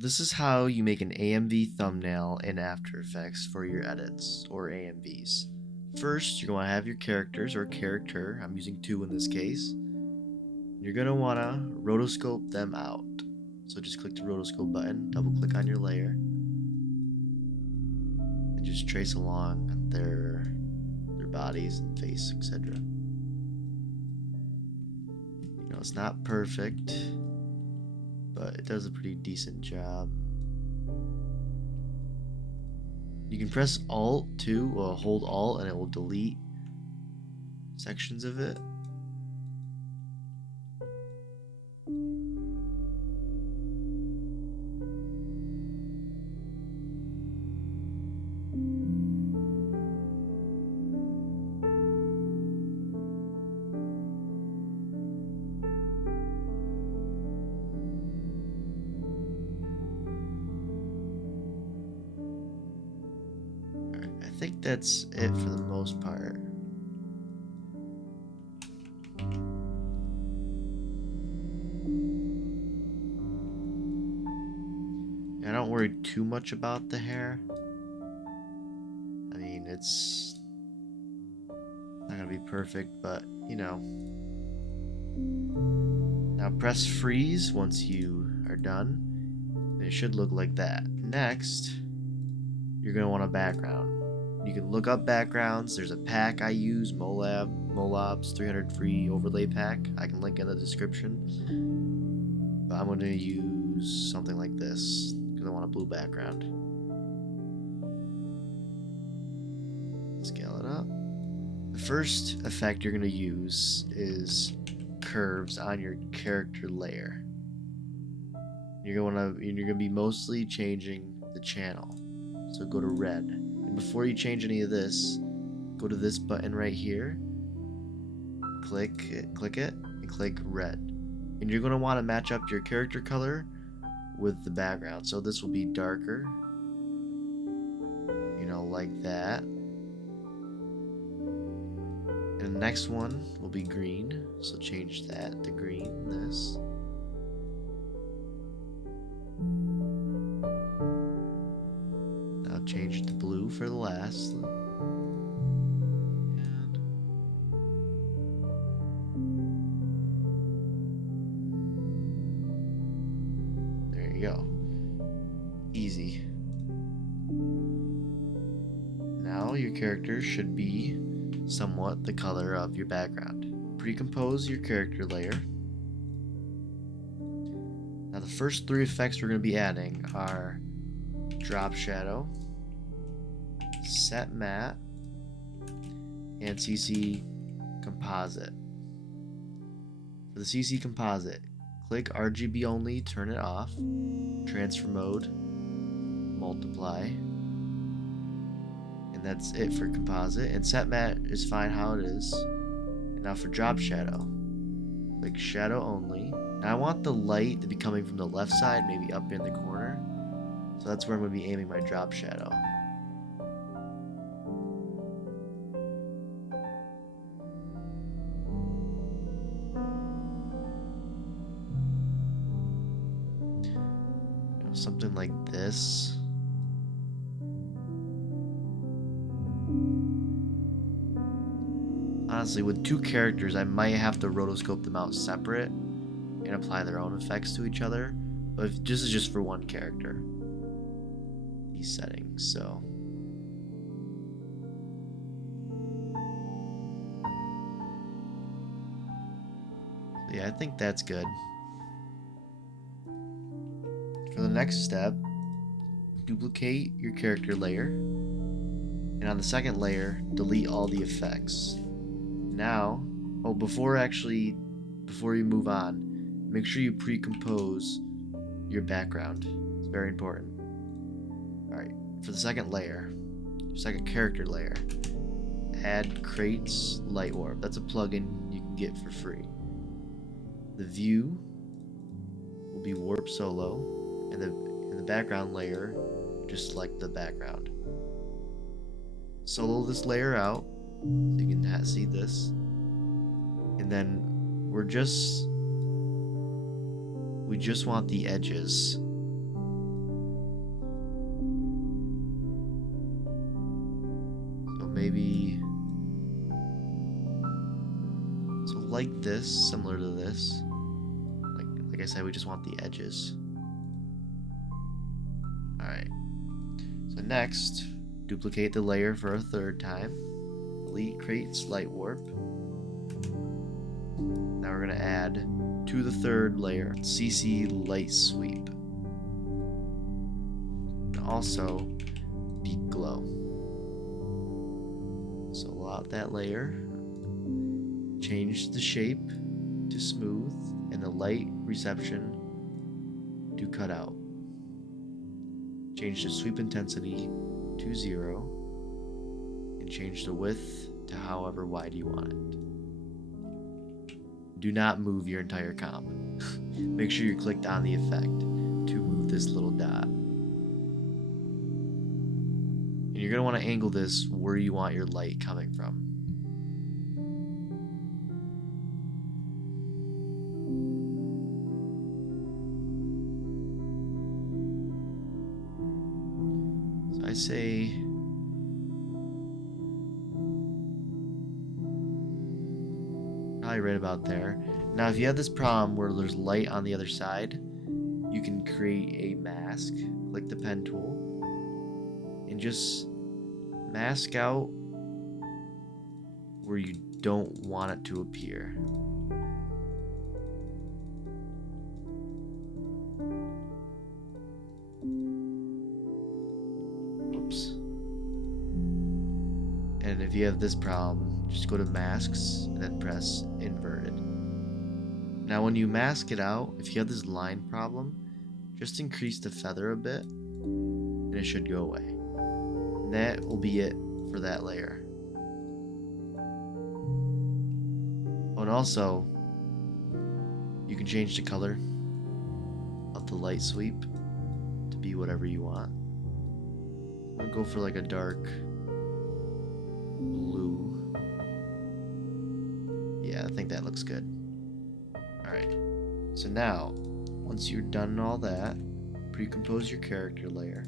This is how you make an AMV thumbnail in After Effects for your edits, or AMVs. First, you're going to have your characters, or character, I'm using 2 in this case. You're going to want to rotoscope them out. So just click the rotoscope button, double click on your layer, and just trace along their bodies and face, etc. You know, it's not perfect, but it does a pretty decent job. You can press Alt too, or hold Alt, and it will delete sections of it. I think that's it for the most part. I don't worry too much about the hair. I mean, it's not gonna be perfect, but you know. Now press freeze once you are done, and it should look like that. Next, you're gonna want a background. You can look up backgrounds. There's a pack I use, Molab's 300 free overlay pack. I can link in the description. But I'm going to use something like this because I want a blue background. Scale it up. The first effect you're going to use is curves on your character layer. You're going to be mostly changing the channel. So go to red. And before you change any of this, go to this button right here, click it, and click red. And you're going to want to match up your character color with the background. So this will be darker, you know, like that. And the next one will be green, so change that to green, this. Now change it to blue for the last. And there you go. Easy. Now your character should be somewhat the color of your background. Pre-compose your character layer. Now the first 3 effects we're going to be adding are drop shadow, set matte, and CC composite. For the CC composite, click RGB only, turn it off, transfer mode, multiply, and that's it for composite. And set matte is fine how it is. And now for drop shadow, click shadow only. Now I want the light to be coming from the left side, maybe up in the corner. So that's where I'm going to be aiming my drop shadow. You know, something like this. Honestly, with 2 characters, I might have to rotoscope them out separate and apply their own effects to each other. But if this is just for 1 character, these settings, so. Yeah, I think that's good. For the next step, duplicate your character layer, and on the second layer, delete all the effects. Now, before you move on, make sure you pre-compose your background. It's very important. Alright, for the second layer, second character layer, add Crates Light Warp. That's a plugin you can get for free. The view will be Warp Solo, and the background layer, just like the background. Solo this layer out, so you can see this. And then we just want the edges maybe, so like this, similar to this. Like I said, we just want the edges. Alright. So next, duplicate the layer for a third time. Delete Creates Light Warp. Now we're going to add to the third layer CC Light Sweep. And also Deep Glow. So we'll out that layer. Change the shape to smooth and the light reception to cut out. Change the sweep intensity to 0 and change the width to however wide you want it. Do not move your entire comp. Make sure you clicked on the effect to move this little dot. And you're going to want to angle this where you want your light coming from. I say probably right about there. Now if you have this problem where there's light on the other side, you can create a mask. Click the pen tool and just mask out where you don't want it to appear. And if you have this problem, just go to masks and then press inverted. Now when you mask it out, if you have this line problem, just increase the feather a bit and it should go away. And that will be it for that layer. Oh, and also you can change the color of the light sweep to be whatever you want. I'll go for like a dark blue. Yeah, I think that looks good. Alright, so now once you're done all that, pre-compose your character layer.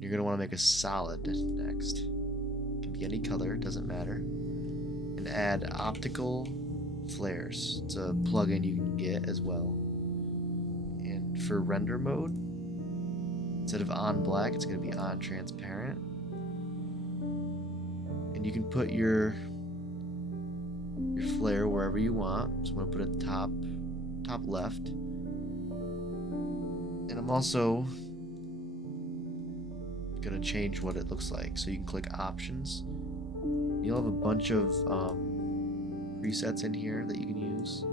You're going to want to make a solid next. It can be any color, doesn't matter. And add Optical Flares. It's a plugin you can get as well. And for render mode, instead of on black, it's going to be on transparent. And you can put your flare wherever you want. So I'm going to put it top left. And I'm also going to change what it looks like. So you can click options. You'll have a bunch of presets in here that you can use.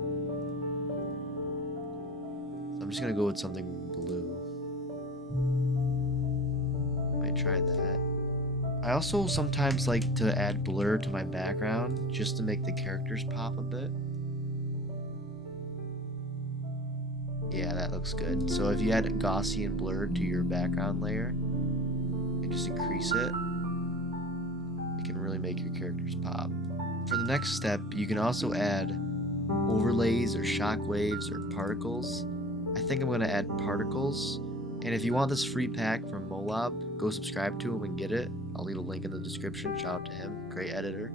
So I'm just going to go with something blue. Might try that. I also sometimes like to add blur to my background just to make the characters pop a bit. Yeah, that looks good. So if you add Gaussian blur to your background layer and just increase it, it can really make your characters pop. For the next step, you can also add overlays or shock waves or particles. I think I'm going to add particles. And if you want this free pack from Molob, go subscribe to him and get it. I'll leave a link in the description. Shout out to him. Great editor.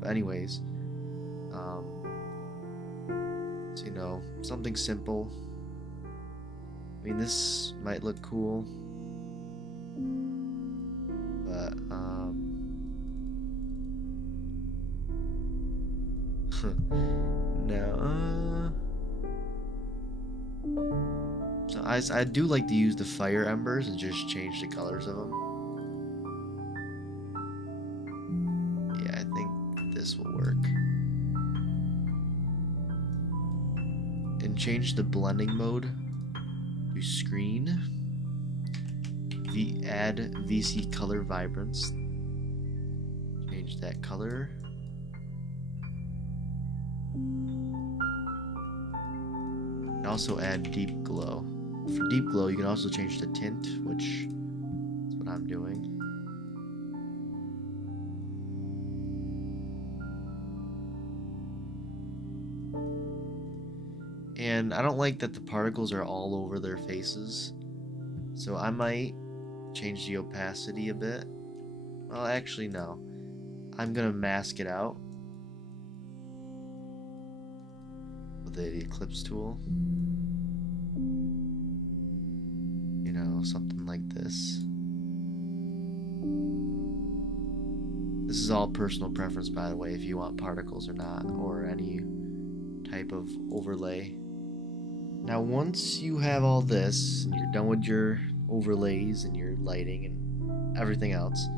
But anyways, so, you know, something simple. I mean, this might look cool. But, no. So I do like to use the fire embers and just change the colors of them. Yeah, I think this will work. And change the blending mode to screen. Add VC color vibrance. Change that color. And also add deep glow. For deep glow, you can also change the tint, which is what I'm doing. And I don't like that the particles are all over their faces, so I might change the opacity a bit Well, actually, no. I'm gonna mask it out with the eclipse tool. You know, something like this. This is all personal preference, by the way, if you want particles or not, or any type of overlay. Now, once you have all this, and you're done with your overlays and your lighting and everything else,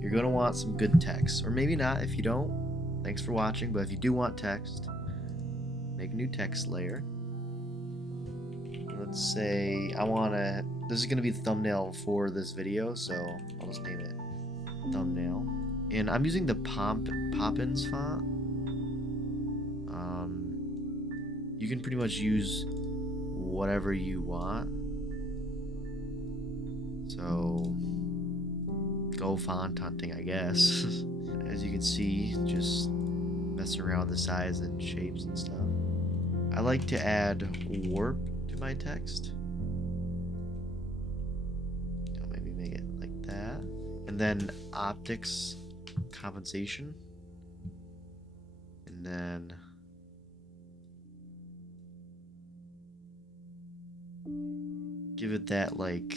you're going to want some good text. Or maybe not. If you don't, thanks for watching. But if you do want text, make a new text layer. Let's say I want to... This is going to be the thumbnail for this video, so I'll just name it thumbnail. And I'm using the Poppins font. You can pretty much use whatever you want. So go font hunting, I guess. As you can see, just messing around with the size and shapes and stuff. I like to add warp to my text. Maybe make it like that. And then optics compensation. And then give it that, like,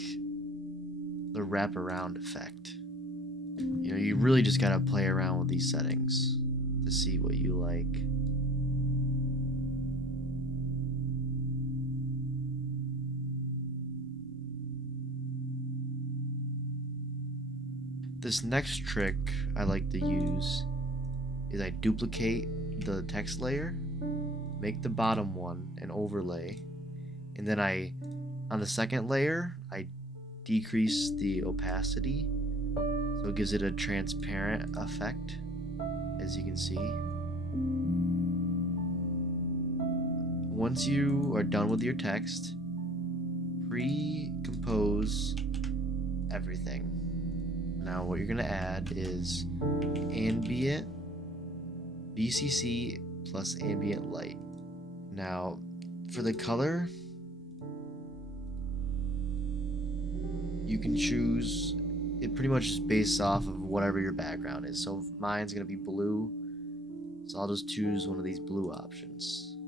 the wraparound effect. You know, you really just gotta play around with these settings to see what you like. This next trick I like to use is I duplicate the text layer, make the bottom one an overlay, and then on the second layer, I decrease the opacity, so it gives it a transparent effect, as you can see. Once you are done with your text, pre-compose everything. Now what you're going to add is ambient BCC plus ambient light. Now for the color, you can choose it pretty much just based off of whatever your background is. So mine's going to be blue, so I'll just choose one of these blue options.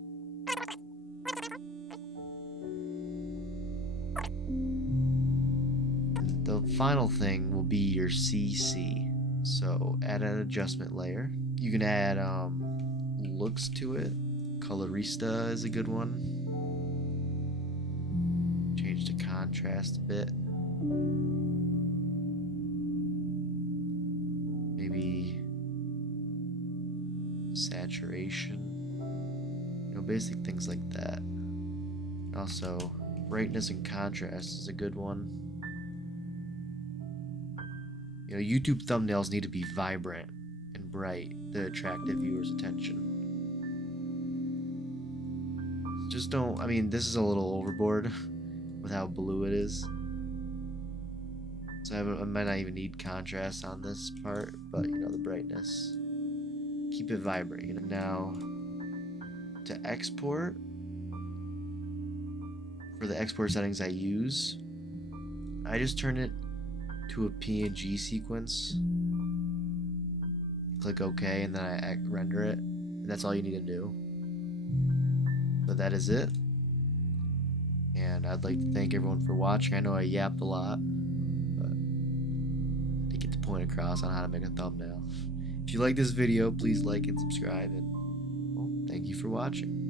The final thing will be your CC. So add an adjustment layer. You can add looks to it. Colorista is a good one. Change the contrast a bit. Maybe saturation. You know, basic things like that. Also, brightness and contrast is a good one. You know, YouTube thumbnails need to be vibrant and bright to attract the viewer's attention. Just don't, I mean, this is a little overboard with how blue it is. So I might not even need contrast on this part, but you know, the brightness. Keep it vibrant. You know? Now, to export, for the export settings I use, I just turn it to a PNG sequence. Click OK, and then I render it. And that's all you need to do. But that is it. And I'd like to thank everyone for watching. I know I yapped a lot, but to get the point across on how to make a thumbnail. If you like this video, please like and subscribe, and well, thank you for watching.